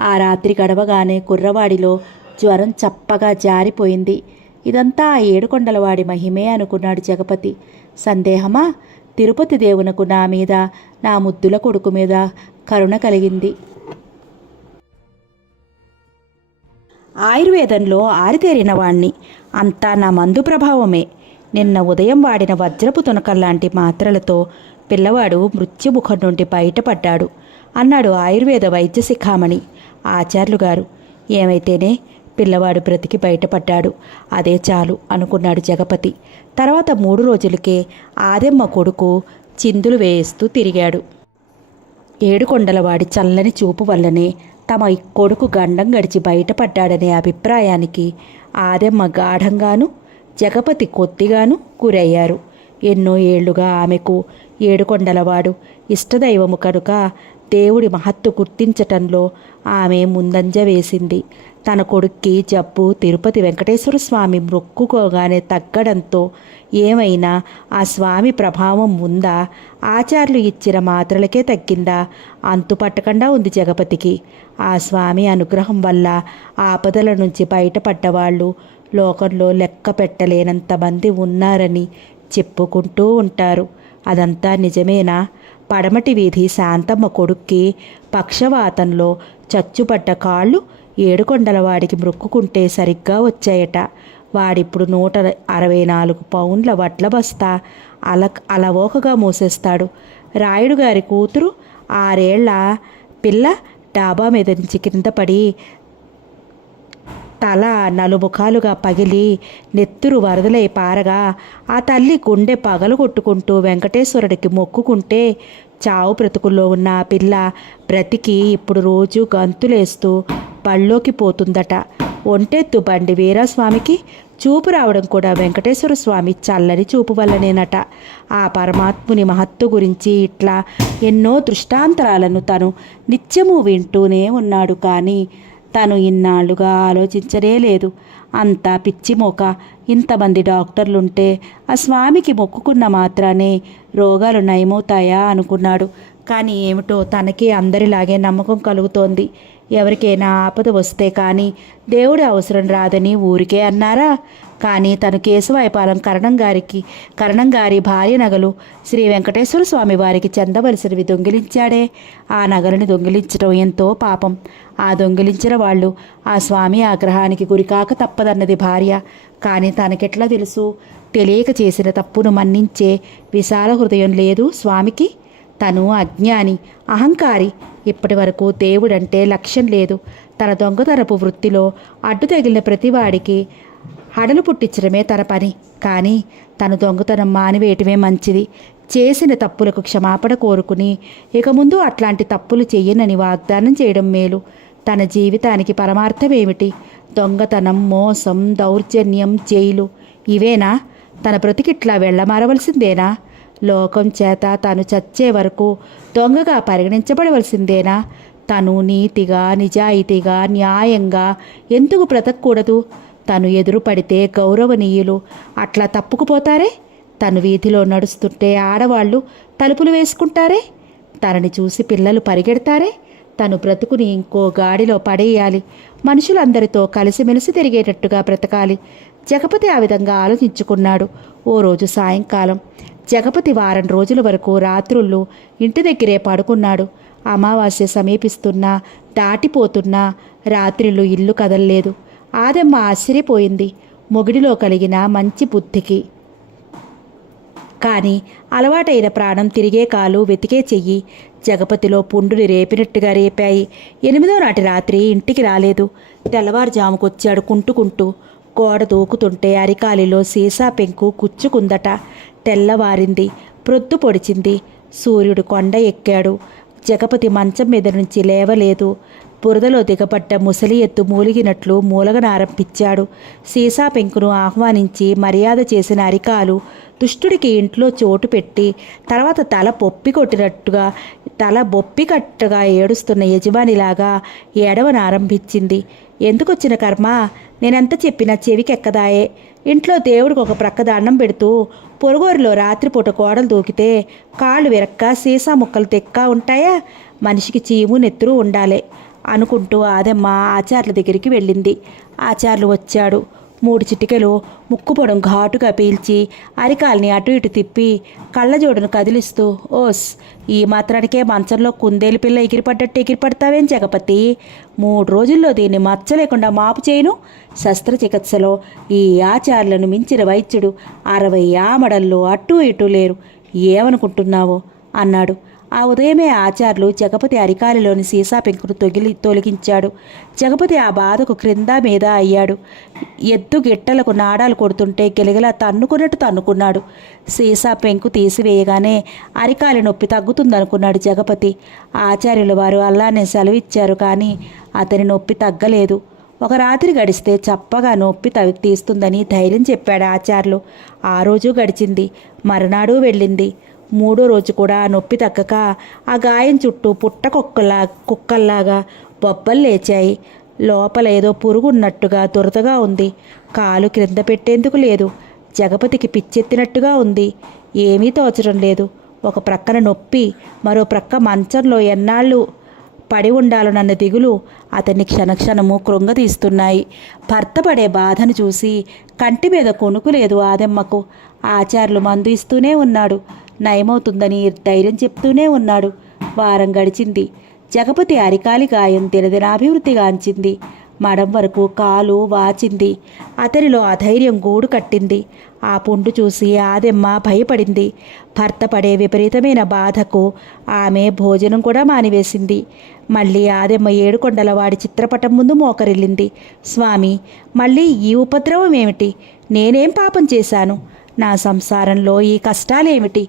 ఆ రాత్రి గడవగానే కుర్రవాడిలో జ్వరం చప్పగా జారిపోయింది. ఇదంతా ఆ ఏడుకొండలవాడి మహిమే అనుకున్నాడు జగపతి. సందేహమా? తిరుపతి దేవునకు నా మీద, నా ముద్దుల కొడుకు మీద కరుణ కలిగింది. ఆయుర్వేదంలో ఆరితేరిన వాణ్ణి, అంతా నా మందు ప్రభావమే. నిన్న ఉదయం వాడిన వజ్రపు తునకల్లాంటి మాత్రలతో పిల్లవాడు మృత్యుముఖం నుండి బయటపడ్డాడు అన్నాడు ఆయుర్వేద వైద్య శిఖామణి. ఆచార్యులు గారు, ఏమైతేనే పిల్లవాడు బ్రతికి బయటపడ్డాడు, అదే చాలు అనుకున్నాడు జగపతి. తర్వాత 3 రోజులకే ఆదెమ్మ కొడుకు చిందులు వేస్తూ తిరిగాడు. ఏడుకొండలవాడి చల్లని చూపు వల్లనే తమ కొడుకు గండం గడిచి బయటపడ్డాడనే అభిప్రాయానికి ఆదెమ్మ గాఢంగాను, జగపతి కొద్దిగాను గురయ్యారు. ఎన్నో ఏళ్లుగా ఆమెకు ఏడుకొండలవాడు ఇష్టదైవము కనుక దేవుడి మహత్తు గుర్తించటంలో ఆమె ముందంజ వేసింది. తన కొడుక్కి జబ్బు తిరుపతి వెంకటేశ్వర స్వామి మొక్కుకోగానే తగ్గడంతో ఏమైనా ఆ స్వామి ప్రభావం ఉందా, ఆచార్యులు ఇచ్చిన మాత్రలకే తగ్గిందా అంతుపట్టకుండా ఉంది జగపతికి. ఆ స్వామి అనుగ్రహం వల్ల ఆపదల నుంచి బయటపడ్డవాళ్ళు లోకంలో లెక్క పెట్టలేనంతమంది ఉన్నారని చెప్పుకుంటూ ఉంటారు. అదంతా నిజమేనా? పడమటి వీధి శాంతమ్మ కొడుక్కి పక్షవాతంలో చచ్చుపడ్డ కాళ్ళు ఏడుకొండలవాడికి మొక్కుకుంటే సరిగ్గా వచ్చాయట. వాడిప్పుడు 164 పౌండ్ల వడ్ల బస్తా అలవోకగా మోసేస్తాడు. రాయుడు గారి కూతురు 6 ఏళ్ల పిల్ల డాబా మీద నుంచి కింద పడి తల నలుముఖాలుగా పగిలి నెత్తురు వరదలై పారగా ఆ తల్లి గుండె పగలు కొట్టుకుంటూ వెంకటేశ్వరుడికి మొక్కుకుంటే చావు బ్రతుకుల్లో ఉన్న ఆ పిల్ల బ్రతికి ఇప్పుడు రోజు గంతులేస్తూ బళ్ళోకి పోతుందట. ఒంటెత్తు బండి వీరాస్వామికి చూపు రావడం కూడా వెంకటేశ్వర స్వామి చల్లని చూపు వల్లనేనట. ఆ పరమాత్ముని మహత్తు గురించి ఇట్లా ఎన్నో దృష్టాంతరాలను తను నిత్యము వింటూనే ఉన్నాడు. కానీ తను ఇన్నాళ్లుగా ఆలోచించనే లేదు. అంతా పిచ్చిమోక. ఇంతమంది డాక్టర్లుంటే ఆ స్వామికి మొక్కుకున్న మాత్రానే రోగాలు నయమవుతాయా అనుకున్నాడు. కానీ ఏమిటో తనకి అందరిలాగే నమ్మకం కలుగుతోంది. ఎవరికైనా ఆపద వస్తే కానీ దేవుడి అవసరం రాదని ఊరికే అన్నారా? కానీ తను కేశవాయపాలెం కరణం గారి భార్య నగలు శ్రీ వెంకటేశ్వర స్వామి వారికి చెందవలసినవి దొంగిలించాడే. ఆ నగలని దొంగిలించడం ఎంతో పాపం. ఆ దొంగిలించిన వాళ్ళు ఆ స్వామి ఆగ్రహానికి గురికాక తప్పదన్నది భార్య. కానీ తనకెట్లా తెలుసు? తెలియక చేసిన తప్పును మన్నించే విశాల హృదయం లేదు స్వామికి. తను అజ్ఞాని, అహంకారి. ఇప్పటి వరకు దేవుడంటే లక్ష్యం లేదు. తన దొంగతనపు వృత్తిలో అడ్డు తగిలిన ప్రతివాడికి హడలు పుట్టించడమే తన పని. కానీ తను దొంగతనం మానివేయటమే మంచిది. చేసిన తప్పులకు క్షమాపణ కోరుకుని ఇక ముందు అట్లాంటి తప్పులు చెయ్యనని వాగ్దానం చేయడం మేలు. తన జీవితానికి పరమార్థమేమిటి? దొంగతనం, మోసం, దౌర్జన్యం, జైలు, ఇవేనా? తన బ్రతికిట్లా వెళ్ళమారవలసిందేనా? లోకం చేత తను చచ్చే వరకు దొంగగా పరిగణించబడవలసిందేనా? తను నీతిగా, నిజాయితీగా, న్యాయంగా ఎందుకు బ్రతకూడదు? తను ఎదురు పడితే గౌరవనీయులు అట్లా తప్పుకుపోతారే? తను వీధిలో నడుస్తుంటే ఆడవాళ్ళు తలుపులు వేసుకుంటారే? తనని చూసి పిల్లలు పరిగెడతారే? తను బ్రతుకుని ఇంకో గాడిలో పడేయాలి. మనుషులందరితో కలిసిమెలిసి తిరిగేటట్టుగా బ్రతకాలి. జగపతి ఆ విధంగా ఆలోచించుకున్నాడు. ఓ రోజు సాయంకాలం జగపతి వారం రోజుల వరకు రాత్రుళ్ళు ఇంటి దగ్గరే పడుకున్నాడు. అమావాస్య సమీపిస్తున్నా, దాటిపోతున్నా రాత్రిళ్ళు ఇల్లు కదల్లేదు. ఆదమ్మ ఆశ్చర్యపోయింది మొగుడిలో కలిగిన మంచి బుద్ధికి. కానీ అలవాటైన ప్రాణం తిరిగే కాలు, వెతికే చెయ్యి జగపతిలో పుండుని రేపినట్టుగా రేపాయి. 8వ నాటి రాత్రి ఇంటికి రాలేదు. తెల్లవారుజాముకొచ్చాడు కుంటుకుంటూ. గోడ దూకుతుంటే అరికాలిలో సీసా పెంకు కుచ్చుకుందట. తెల్లవారింది, ప్రొద్దు పొడిచింది. సూర్యుడు కొండ ఎక్కాడు. జగపతి మంచం మీద నుంచి లేవలేదు. బురదలో దిగబడ్డ ముసలి ఎత్తు మూలిగినట్లు మూలగనారంభించాడు. సీసా పెంకును ఆహ్వానించి మర్యాద చేసిన అరికాలు దుష్టుడికి ఇంట్లో చోటు పెట్టి తర్వాత తల బొప్పికట్టుగా ఏడుస్తున్న యజమానిలాగా ఏడవనారంభించింది. ఎందుకొచ్చిన కర్మ? నేనెంత చెప్పినా చెవికెక్కదాయే. ఇంట్లో దేవుడికి ఒక ప్రక్క దండం పెడుతూ పొరుగోరిలో రాత్రిపూట గోడలు దూకితే కాళ్ళు విరక్క సీసా ముక్కలు తెక్కా ఉంటాయా? మనిషికి చీము నెత్తురు ఉండాలే అనుకుంటూ ఆదమ్మ ఆచార్ల దగ్గరికి వెళ్ళింది. ఆచార్లు వచ్చాడు. 3 చిటికెలు ముక్కుపొడం ఘాటుగా పీల్చి అరికాల్ని అటు ఇటు తిప్పి కళ్ళజోడును కదిలిస్తూ, ఓస్, ఈ మాత్రానికే మంచంలో కుందేలు పిల్ల ఎగిరిపడ్డట్టు ఎగిరిపడతావేం జగపతి? 3 రోజుల్లో దీన్ని మచ్చ లేకుండా మాపు చేయను. శస్త్రచికిత్సలో ఈ ఆచార్లను మించిన వైద్యుడు 60 ఆమడల్లో అటూ ఇటూ లేరు. ఏమనుకుంటున్నావో అన్నాడు. ఆ ఉదయమే ఆచార్లు జగపతి అరికాలిలోని సీసా పెంకును తొలగించాడు. జగపతి ఆ బాధకు క్రింద మీద అయ్యాడు. ఎద్దు గిట్టలకు నాడాలు కొడుతుంటే గిలగిలా తన్నుకున్నాడు. సీసా పెంకు తీసివేయగానే అరికాలి నొప్పి తగ్గుతుందనుకున్నాడు జగపతి. ఆచార్యుల వారు అలానే సెలవిచ్చారు, కానీ అతని నొప్పి తగ్గలేదు. ఒక రాత్రి గడిస్తే చప్పగా నొప్పి తీస్తుందని ధైర్యం చెప్పాడు ఆచార్లు. ఆ రోజు గడిచింది. మరునాడు వెళ్ళింది. 3వ రోజు కూడా నొప్పి తగ్గక ఆ గాయం చుట్టూ కుక్కల్లాగా బొబ్బలు లేచాయి. లోపల ఏదో పురుగున్నట్టుగా దురదగా ఉంది. కాలు క్రింద పెట్టేందుకు లేదు. జగపతికి పిచ్చెత్తినట్టుగా ఉంది. ఏమీ తోచడం లేదు. ఒక ప్రక్కన నొప్పి, మరో ప్రక్క మంచంలో ఎన్నాళ్ళు పడి ఉండాలనన్న దిగులు అతన్ని క్షణక్షణము కృంగతీస్తున్నాయి. భర్త పడే బాధను చూసి కంటి మీద కొనుకు లేదు ఆదమ్మకు. ఆచార్లు మందు ఇస్తూనే ఉన్నాడు. నయమవుతుందని ధైర్యం చెప్తూనే ఉన్నాడు. వారం గడిచింది. జగపతి అరికాలి గాయం దినదినాభివృద్ధిగాంచింది. మడం వరకు కాలు వాచింది. అతనిలో అధైర్యం గూడు కట్టింది. ఆ పుండు చూసి ఆదెమ్మ భయపడింది. భర్త పడే విపరీతమైన బాధకు ఆమె భోజనం కూడా మానివేసింది. మళ్ళీ ఆదెమ్మ ఏడుకొండలవాడి చిత్రపటం ముందు మోకరిల్లింది. స్వామి, మళ్ళీ ఈ ఉపద్రవం ఏమిటి? నేనేం పాపం చేశాను? నా సంసారంలో ఈ కష్టాలేమిటి?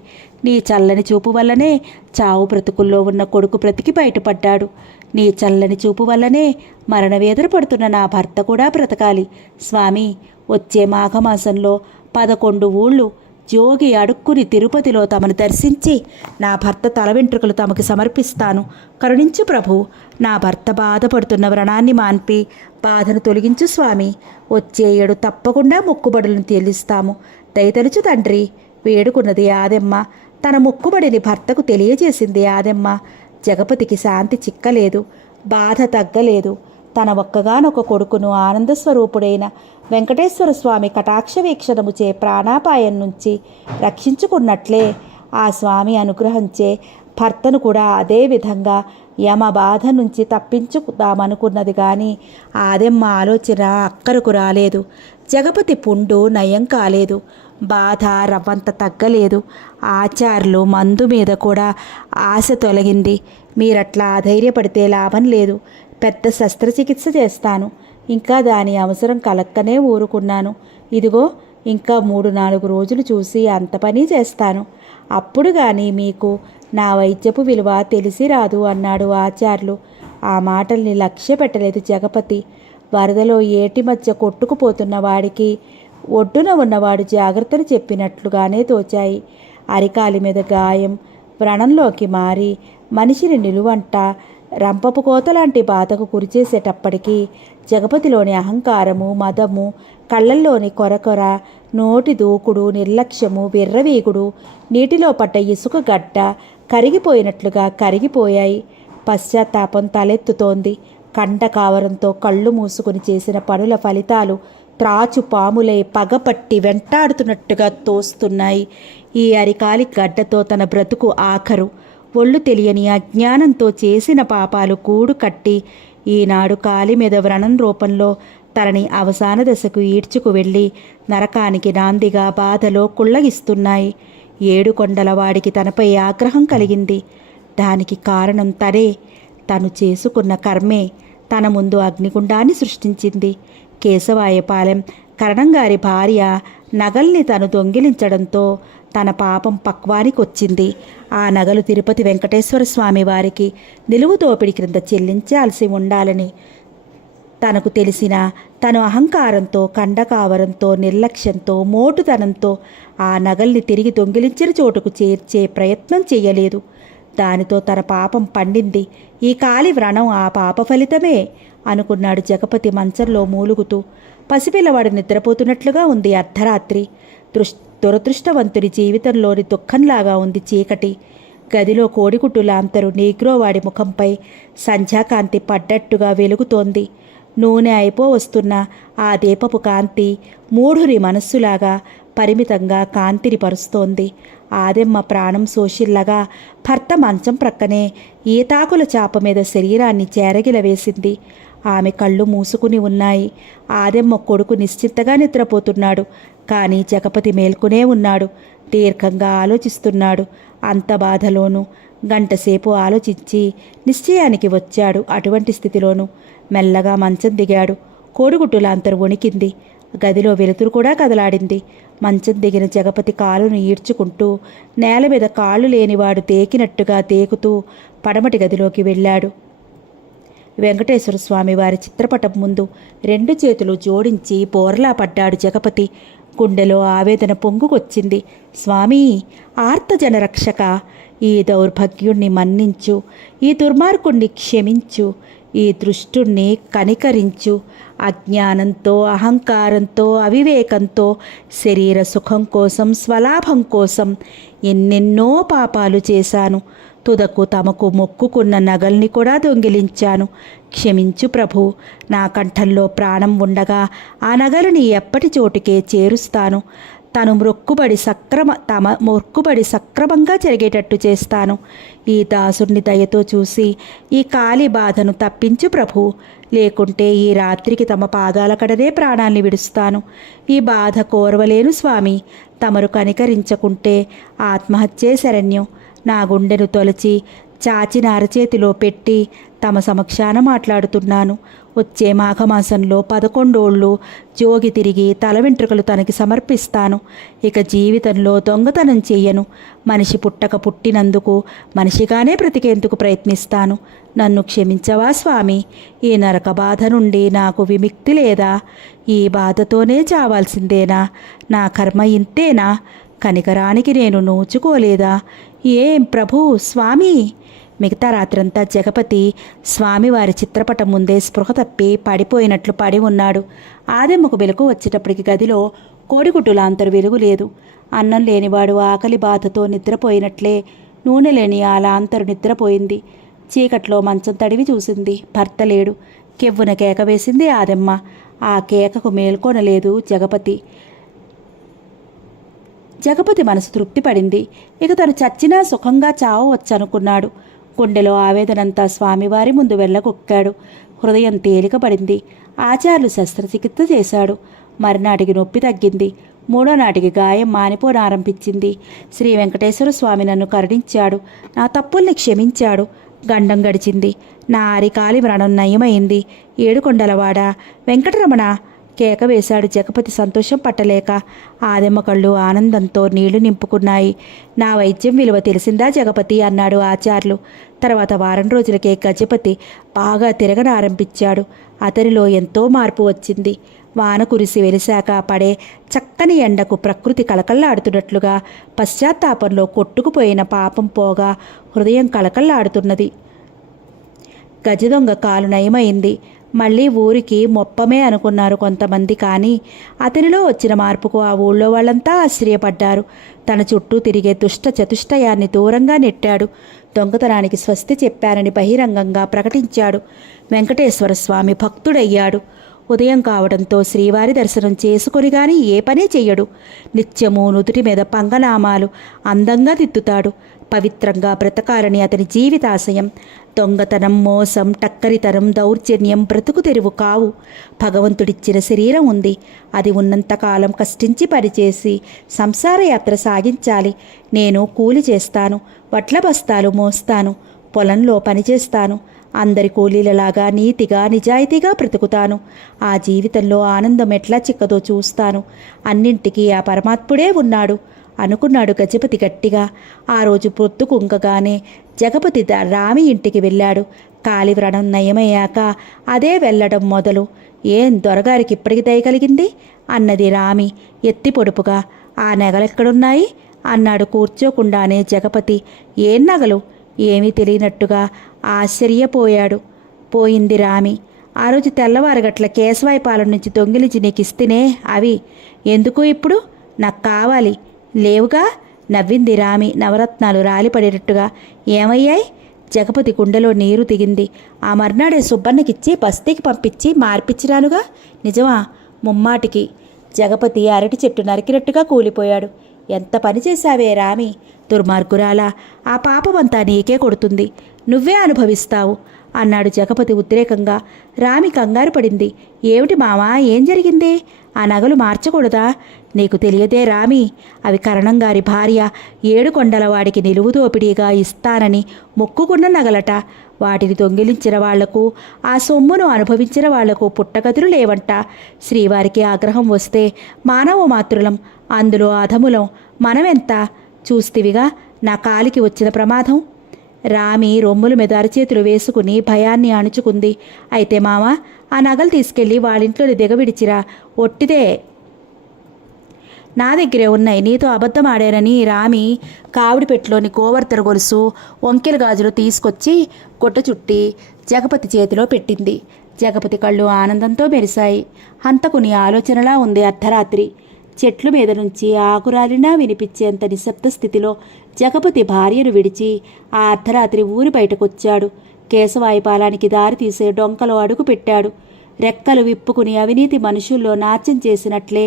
నీ చల్లని చూపు వల్లనే చావు బ్రతుకుల్లో ఉన్న కొడుకు బ్రతికి బయటపడ్డాడు. నీ చల్లని చూపు వల్లనే మరణవేదన పడుతున్న నా భర్త కూడా బ్రతకాలి. స్వామి, వచ్చే మాఘమాసంలో 11 ఊళ్ళు జోగి అడుక్కుని తిరుపతిలో తమను దర్శించి నా భర్త తల వెంట్రుకలు తమకు సమర్పిస్తాను. కరుణించు ప్రభు. నా భర్త బాధపడుతున్న వ్రణాన్ని మాన్పి బాధను తొలగించు స్వామి. వచ్చే ఏడు తప్పకుండా మొక్కుబడులను చెల్లిస్తాము. దయతలుచు తండ్రి వేడుకున్నది ఆదెమ్మ. తన మొక్కుబడిని భర్తకు తెలియజేసింది ఆదెమ్మ. జగపతికి శాంతి చిక్కలేదు, బాధ తగ్గలేదు. తన ఒక్కగానొక కొడుకును ఆనందస్వరూపుడైన వెంకటేశ్వర స్వామి కటాక్ష వీక్షణముచే ప్రాణాపాయం నుంచి రక్షించుకున్నట్లే ఆ స్వామి అనుగ్రహించే భర్తను కూడా అదే విధంగా యమ బాధ నుంచి తప్పించుదామనుకున్నది. కానీ ఆదెమ్మ ఆలోచన అక్కరకు రాలేదు. జగపతి పుండు నయం కాలేదు. బాధ రవ్వంత తగ్గలేదు. ఆచార్లు మందు మీద కూడా ఆశ తొలగింది. మీరట్లా ధైర్యపడితే లాభం లేదు. పెద్ద శస్త్రచికిత్స చేస్తాను. ఇంకా దాని అవసరం కలక్కనే ఊరుకున్నాను. ఇదిగో ఇంకా 3-4 రోజులు చూసి అంత పని చేస్తాను. అప్పుడు కానీ మీకు నా వైద్యపు విలువ తెలిసి రాదు అన్నాడు ఆచార్యులు. ఆ మాటల్ని లక్ష్య పెట్టలేదు జగపతి. వరదలో ఏటి మధ్య కొట్టుకుపోతున్న వాడికి ఒడ్డున ఉన్నవాడు జాగ్రత్తలు చెప్పినట్లుగానే తోచాయి. అరికాలి మీద గాయం వ్రణంలోకి మారి మనిషిని నిలువంట రంపపు కోతలాంటి బాధకు కురిచేసేటప్పటికీ జగపతిలోని అహంకారము, మదము, కళ్ళల్లోని కొరకొర, నోటి దూకుడు, నిర్లక్ష్యము, విర్రవీగుడు, నీటిలో పడ్డ ఇసుక గడ్డ కరిగిపోయినట్లుగా కరిగిపోయాయి. పశ్చాత్తాపం తలెత్తుతోంది. కండ కావరంతో కళ్ళు మూసుకుని చేసిన పనుల ఫలితాలు త్రాచు పాములై పగపట్టి వెంటాడుతున్నట్టుగా తోస్తున్నాయి. ఈ అరికాలి గడ్డతో తన బ్రతుకు ఆఖరు. ఒళ్ళు తెలియని అజ్ఞానంతో చేసిన పాపాలు కూడు కట్టి ఈనాడు కాలి మీద వ్రణం రూపంలో తనని అవసాన దశకు ఈడ్చుకు వెళ్ళి నరకానికి నాందిగా బాధలో కుళ్ళగిస్తున్నాయి. 7 కొండల వాడికి తనపై ఆగ్రహం కలిగింది. దానికి కారణం తనే. తను చేసుకున్న కర్మే తన ముందు అగ్నిగుండాన్ని సృష్టించింది. కేశవాయపాలెం కరణంగారి భార్య నగల్ని తను దొంగిలించడంతో తన పాపం పక్వానికొచ్చింది. ఆ నగలు తిరుపతి వెంకటేశ్వర స్వామి వారికి నిలువు దోపిడి క్రింద చెల్లించాల్సి ఉండాలని తనకు తెలిసిన తను అహంకారంతో, కండకావరంతో, నిర్లక్ష్యంతో, మోటుతనంతో ఆ నగల్ని తిరిగి దొంగిలించిన చోటుకు చేర్చే ప్రయత్నం చేయలేదు. దానితో తన పాపం పండింది. ఈ కాలి వ్రణం ఆ పాప ఫలితమే అనుకున్నాడు జగపతి మంచంలో మూలుగుతూ. పసిపిల్లవాడు నిద్రపోతున్నట్లుగా ఉంది అర్ధరాత్రి. దురదృష్టవంతుని జీవితంలోని దుఃఖంలాగా ఉంది చీకటి. గదిలో కోడిగుడ్డు లాంతరు నీగ్రోవాడి ముఖంపై సంధ్యాకాంతి పడ్డట్టుగా వెలుగుతోంది. నూనె అయిపోవస్తున్న ఆ దీపపు కాంతి మూఢురి మనస్సులాగా పరిమితంగా కాంతిని పరుస్తోంది. ఆదెమ్మ ప్రాణం శోషిల్లగా భర్త మంచం ప్రక్కనే ఈతాకుల చాప మీద శరీరాన్ని చేరగిల వేసింది. ఆమె కళ్ళు మూసుకుని ఉన్నాయి. ఆదెమ్మ కొడుకు నిశ్చింతగా నిద్రపోతున్నాడు. కానీ జగపతి మేల్కొనే ఉన్నాడు. దీర్ఘంగా ఆలోచిస్తున్నాడు. అంత బాధలోనూ గంటసేపు ఆలోచించి నిశ్చయానికి వచ్చాడు. అటువంటి స్థితిలోనూ మెల్లగా మంచం దిగాడు. కోడిగుడ్డులాంతరు వణికింది. గదిలో వెలుతురు కూడా కదలాడింది. మంచం దిగిన జగపతి కాలును ఈడ్చుకుంటూ నేల మీద కాళ్ళు లేనివాడు తేకినట్టుగా తేకుతూ పడమటి గదిలోకి వెళ్ళాడు. వెంకటేశ్వర స్వామి వారి చిత్రపటం ముందు 2 చేతులు జోడించి బోర్లా పడ్డాడు జగపతి. గుండెలో ఆవేదన పొంగుకొచ్చింది. స్వామీ, ఆర్తజనరక్షక, ఈ దౌర్భాగ్యుణ్ణి మన్నించు, ఈ దుర్మార్గుణ్ణి క్షమించు, ఈ దృష్టుణ్ణి కనికరించు. అజ్ఞానంతో, అహంకారంతో, అవివేకంతో శరీర సుఖం కోసం, స్వలాభం కోసం ఎన్నెన్నో పాపాలు చేశాను. తుదకు తమకు మొక్కుకున్న నగల్ని కూడా దొంగిలించాను. క్షమించు ప్రభు. నా కంఠంలో ప్రాణం ఉండగా ఆ నగలని ఎప్పటి చోటుకే చేరుస్తాను. తమ మొక్కుబడి సక్రమంగా జరిగేటట్టు చేస్తాను. ఈ దాసుని దయతో చూసి ఈ కాలి బాధను తప్పించు ప్రభు. లేకుంటే ఈ రాత్రికి తమ పాదాల కడనే ప్రాణాల్ని విడుస్తాను. ఈ బాధ కోరవలేను స్వామి. తమరు కనికరించకుంటే ఆత్మహత్యే శరణ్యం. నా గుండెను తొలచి చాచిన అరచేతిలో పెట్టి తమ సమక్షాన మాట్లాడుతున్నాను. వచ్చే మాఘమాసంలో 11 ఓళ్ళు జోగి తిరిగి తల వెంట్రుకలు తనకి సమర్పిస్తాను. ఇక జీవితంలో దొంగతనం చెయ్యను. మనిషి పుట్టక పుట్టినందుకు మనిషిగానే బ్రతికేందుకు ప్రయత్నిస్తాను. నన్ను క్షమించవా స్వామి? ఈ నరక బాధ నుండి నాకు విముక్తి లేదా? ఈ బాధతోనే చావాల్సిందేనా? నా కర్మ ఇంతేనా? కనికరానికి నేను నోచుకోలేదా? ఏం ప్రభు స్వామి? మిగతా రాత్రంతా జగపతి స్వామివారి చిత్రపటం ముందే స్పృహ తప్పి పడిపోయినట్లు పడి ఉన్నాడు. ఆదెమ్మకు వెలుగు వచ్చేటప్పటికి గదిలో కోడిగుడ్డులాంతరు వెలుగు లేదు. అన్నం లేనివాడు ఆకలి బాధతో నిద్రపోయినట్లే నూనె లేని ఆ లాంతరు నిద్రపోయింది. చీకట్లో మంచం తడివి చూసింది. భర్త లేడు. కెవ్వున కేక వేసింది ఆదెమ్మ. ఆ కేకకు మేల్కొనలేదు జగపతి. జగపతి మనసు తృప్తి పడింది. ఇక తను చచ్చినా సుఖంగా చావవచ్చనుకున్నాడు. గుండెలో ఆవేదనంతా స్వామివారి ముందు వెళ్ళగొక్కాడు. హృదయం తేలికపడింది. ఆచార్యులు శస్త్రచికిత్స చేశాడు. మర్నాటికి నొప్పి తగ్గింది. 3వ నాటికి గాయం మానిపోనారంభించింది. శ్రీ వెంకటేశ్వర స్వామి నన్ను కరుణించాడు. నా తప్పుల్ని క్షమించాడు. గండం గడిచింది. నా అరికాలి వ్రణం నయమైంది. ఏడుకొండలవాడ వెంకటరమణ కేక వేశాడు జగపతి సంతోషం పట్టలేక. ఆదెమ్మ కళ్ళు ఆనందంతో నీళ్లు నింపుకున్నాయి. నా వైద్యం విలువ తెలిసిందా జగపతి అన్నాడు ఆచార్యులు. తర్వాత వారం రోజులకే గజపతి బాగా తిరగనారంభించాడు. అతనిలో ఎంతో మార్పు వచ్చింది. వాన కురిసి వెలిశాక పడే చక్కని ఎండకు ప్రకృతి కళకళలాడుతున్నట్లుగా పశ్చాత్తాపంలో కొట్టుకుపోయిన పాపం పోగా హృదయం కళకళలాడుతున్నది. గజదొంగ కాలు నయమైంది. మళ్ళీ ఊరికి మొప్పమే అనుకున్నారు కొంతమంది. కానీ అతనిలో వచ్చిన మార్పుకు ఆ ఊళ్ళో వాళ్ళంతా ఆశ్చర్యపడ్డారు. తన చుట్టూ తిరిగే దుష్ట చతుష్టయాన్ని దూరంగా నెట్టాడు. దొంగతనానికి స్వస్తి చెప్పారని బహిరంగంగా ప్రకటించాడు. వెంకటేశ్వర స్వామి భక్తుడయ్యాడు. ఉదయం కావడంతో శ్రీవారి దర్శనం చేసుకొని గాని ఏ పనే చెయ్యడు. నిత్యము నుదుటి మీద పంగనామాలు అందంగా దిద్దుతాడు. పవిత్రంగా బ్రతకాలని అతని జీవితాశయం. దొంగతనం, మోసం, టక్కరితనం, దౌర్జన్యం బ్రతుకు తెరువు కావు. భగవంతుడిచ్చిన శరీరం ఉంది. అది ఉన్నంతకాలం కష్టించి పనిచేసి సంసార యాత్ర సాగించాలి. నేను కూలి చేస్తాను, వడ్ల బస్తాలు మోస్తాను, పొలంలో పనిచేస్తాను. అందరి కూలీలలాగా నీతిగా నిజాయితీగా బ్రతుకుతాను. ఆ జీవితంలో ఆనందం ఎట్లా చిక్కదో చూస్తాను. అన్నింటికీ ఆ పరమాత్ముడే ఉన్నాడు అనుకున్నాడు గజపతి గట్టిగా. ఆ రోజు పొద్దుకుంకగానే జగపతి రామి ఇంటికి వెళ్ళాడు. కాలి వ్రణం నయమయ్యాక అదే వెళ్ళడం మొదలు. ఏం దొరగారికి ఇప్పటికి దయగలిగింది అన్నది రామి ఎత్తి పొడుపుగా. ఆ నగలెక్కడున్నాయి అన్నాడు కూర్చోకుండానే జగపతి. ఏం నగలు? ఏమీ తెలియనట్టుగా ఆశ్చర్యపోయాడు. పోయింది రామి. ఆ రోజు తెల్లవారగట్ల కేశవాయపాలెం నుంచి దొంగిలించి నీకు ఇస్తేనే అవి ఎందుకు ఇప్పుడు? నాకు కావాలి. లేవుగా నవ్వింది రామి నవరత్నాలు రాలిపడేటట్టుగా. ఏమయ్యాయి? జగపతి గుండెలో నీరు దిగింది. ఆ మర్నాడే సుబ్బన్నకిచ్చి బస్తీకి పంపించి మార్పిచ్చిరానుగా. నిజమా? ముమ్మాటికి. జగపతి అరటి చెట్టు నరికినట్టుగా కూలిపోయాడు. ఎంత పని చేశావే రామి, దుర్మార్గురాలా! ఆ పాపమంతా నీకే కొడుతుంది, నువ్వే అనుభవిస్తావు అన్నాడు జగపతి ఉద్రేకంగా. రామి కంగారు పడింది. ఏమిటి మావా, ఏం జరిగింది? ఆ నగలు మార్చకూడదా? నీకు తెలియదే రామి, అవి కరణంగారి భార్య ఏడుకొండలవాడికి నిలువు దోపిడీగా ఇస్తానని మొక్కుకున్న నగలట. వాటిని దొంగిలించిన వాళ్లకు, ఆ సొమ్మును అనుభవించిన వాళ్లకు పుట్టగతులు లేవంట. శ్రీవారికి ఆగ్రహం వస్తే మానవ మాతృలం, అందులో అధములం మనమెంత. చూస్తివిగా నా కాలికి వచ్చిన ప్రమాదం. రామి రొమ్ముల మీద అరచేతులు వేసుకుని భయాన్ని అణుచుకుంది. అయితే మామ, ఆ నగలు తీసుకెళ్ళి వాళ్ళింట్లోని దిగవిడిచిరా. ఒట్టిదే నా దగ్గరే ఉన్నాయి. నీతో అబద్ధం ఆడానని రామి కావిడిపెట్టులోని గోవర్ధన గొలుసు, వంకెల గాజులు తీసుకొచ్చి గుడ్డ చుట్టి జగపతి చేతిలో పెట్టింది. జగపతి కళ్ళు ఆనందంతో మెరిశాయి. హంతకుని ఆలోచనలా ఉంది అర్ధరాత్రి. చెట్ల మీద నుంచి ఆకురాలినా వినిపించేంత నిశ్శబ్ద స్థితిలో జగపతి భార్యను విడిచి ఆ అర్ధరాత్రి ఊరి బయటకొచ్చాడు. కేశవాయపాలానికి దారి తీసే డొంకలో అడుగు పెట్టాడు. రెక్కలు విప్పుకుని అవినీతి మనుషుల్లో నాట్యం చేసినట్లే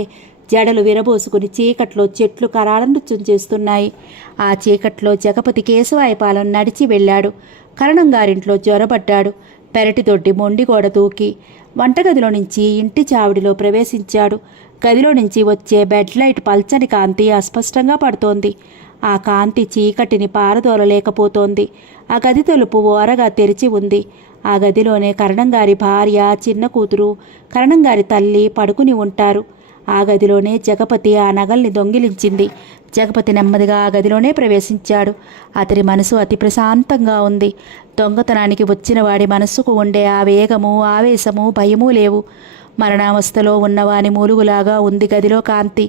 జడలు విరబోసుకుని చీకట్లో చెట్లు కరాళ నృత్యం చేస్తున్నాయి. ఆ చీకట్లో జగపతి కేశవాయపాలెం నడిచి వెళ్ళాడు. కరణంగారింట్లో జ్వరపడ్డాడు. పెరటి దొడ్డి మొండిగోడ దూకి వంటగదిలో నుంచి ఇంటి చావిడిలో ప్రవేశించాడు. గదిలో నుంచి వచ్చే బెడ్ లైట్ పల్చని కాంతి అస్పష్టంగా పడుతోంది. ఆ కాంతి చీకటిని పారదోలలేకపోతోంది. ఆ గది తలుపు ఓరగా తెరిచి ఉంది. ఆ గదిలోనే కరణంగారి భార్య, చిన్న కూతురు, కరణంగారి తల్లి పడుకుని ఉంటారు. ఆ గదిలోనే జగపతి ఆ నగల్ని దొంగిలించింది. జగపతి నెమ్మదిగా ఆ గదిలోనే ప్రవేశించాడు. అతని మనసు అతి ప్రశాంతంగా ఉంది. దొంగతనానికి వచ్చిన వాడి మనస్సుకు ఉండే ఆ వేగము, ఆవేశము, భయమూ లేవు. మరణావస్థలో ఉన్నవాని మూలుగులాగా ఉంది గదిలో కాంతి.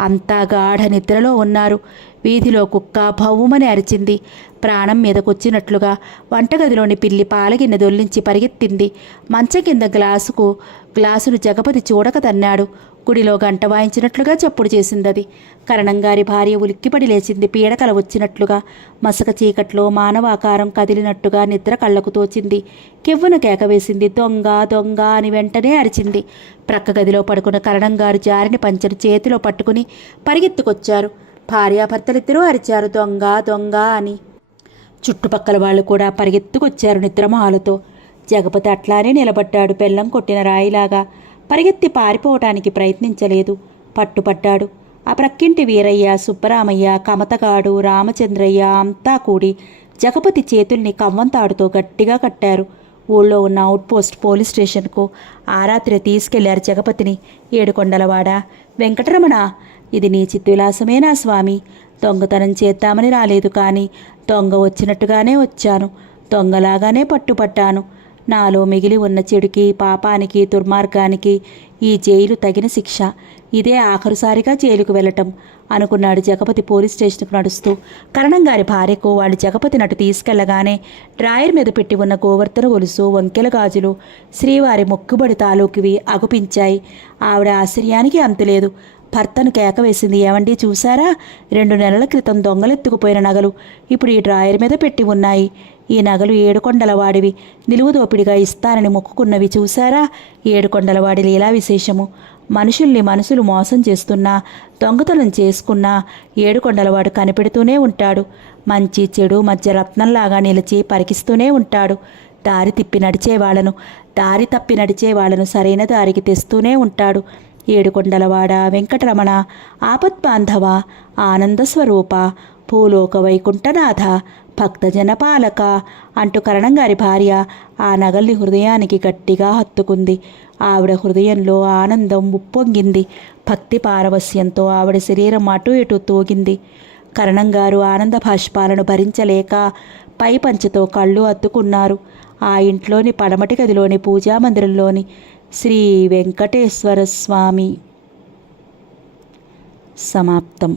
అంతా గాఢ నిద్రలో ఉన్నారు. వీధిలో కుక్క భవ్వుమని అరిచింది. ప్రాణం మీదకొచ్చినట్లుగా వంటగదిలోని పిల్లి పాలగిన్నె దొల్లించి పరిగెత్తింది. మంచం కింద గ్లాసును జగపతి చూడక తన్నాడు. గుడిలో గంట వాయించినట్లుగా చప్పుడు చేసిందది. కరణంగారి భార్య ఉలిక్కిపడి లేచింది. పీడకల వచ్చినట్లుగా మసక చీకట్లో మానవాకారం కదిలినట్టుగా నిద్ర కళ్లకు తోచింది. కెవ్వున కేకవేసింది. దొంగ దొంగ అని వెంటనే అరిచింది. ప్రక్క గదిలో పడుకున్న కరణంగారు జారిని పంచను చేతిలో పట్టుకుని పరిగెత్తుకొచ్చారు. భార్యాభర్తలిద్దరూ అరిచారు దొంగ దొంగ అని. చుట్టుపక్కల వాళ్ళు కూడా పరిగెత్తుకొచ్చారు నిద్రమహాలతో. జగపతి అట్లానే నిలబడ్డాడు, బెల్లం కొట్టిన రాయిలాగా. పరిగెత్తి పారిపోవటానికి ప్రయత్నించలేదు. పట్టుపడ్డాడు. ఆ ప్రక్కింటి వీరయ్య, సుబ్బరామయ్య, కమతగాడు, రామచంద్రయ్య అంతా కూడి జగపతి చేతుల్ని కవ్వంతాడుతో గట్టిగా కట్టారు. ఊళ్ళో ఉన్న అవుట్పోస్ట్ పోలీస్ స్టేషన్కు ఆ రాత్రి తీసుకెళ్లారు జగపతిని. ఏడుకొండలవాడ, వెంకటరమణ, ఇది నీ చిత్విలాసమేనా స్వామి? దొంగతనం చేద్దామని రాలేదు, కానీ దొంగ వచ్చినట్టుగానే వచ్చాను. దొంగలాగానే పట్టుపట్టాను. నాలో మిగిలి ఉన్న చెడుకి, పాపానికి, దుర్మార్గానికి ఈ జైలు తగిన శిక్ష. ఇదే ఆఖరుసారిగా జైలుకు వెళ్ళటం అనుకున్నాడు జగపతి పోలీస్ స్టేషన్కు నడుస్తూ. కరణంగారి భార్యకు వాళ్ళు జగపతి నటు తీసుకెళ్లగానే డ్రాయర్ మీద పెట్టి ఉన్న గోవర్ధన గొలుసు, వంకెల గాజులు, శ్రీవారి మొక్కుబడి తాలూకివి అగుపించాయి. ఆవిడ ఆశ్చర్యానికి అంతులేదు. భర్తను కేక వేసింది. ఏమండి, చూశారా? 2 నెలల క్రితం దొంగలెత్తుకుపోయిన నగలు ఇప్పుడు ఈ డ్రాయర్ మీద పెట్టి ఉన్నాయి. ఈ నగలు ఏడుకొండలవాడివి. నిలువు దోపిడిగా ఇస్తానని మొక్కుకున్నవి. చూశారా? ఏడుకొండలవాడి లీలా విశేషము. మనుషుల్ని మనసులు మోసం చేస్తున్నా, దొంగతనం చేసుకున్నా ఏడుకొండలవాడు కనిపెడుతూనే ఉంటాడు. మంచి చెడు మధ్య రత్నంలాగా నిలిచి పరికిస్తూనే ఉంటాడు. దారి తప్పి నడిచేవాళ్లను సరైన దారికి తెస్తూనే ఉంటాడు. ఏడుకొండలవాడ, వెంకటరమణ, ఆపద్బాంధవ, ఆనందస్వరూప, భూలోక వైకుంఠనాథ, భక్తజన పాలక అంటూ కరణంగారి భార్య ఆ నగల్ని హృదయానికి గట్టిగా హత్తుకుంది. ఆవిడ హృదయంలో ఆనందం ఉప్పొంగింది. భక్తి పారవస్యంతో ఆవిడ శరీరం అటు ఇటు తూగింది. కరణంగారు ఆనంద భాష్పాలను భరించలేక పై పంచతో కళ్ళు అద్దుకున్నారు. ఆ ఇంట్లోని పడమటి గదిలోని పూజామందిరంలోని శ్రీ వెంకటేశ్వర స్వామి. సమాప్తం.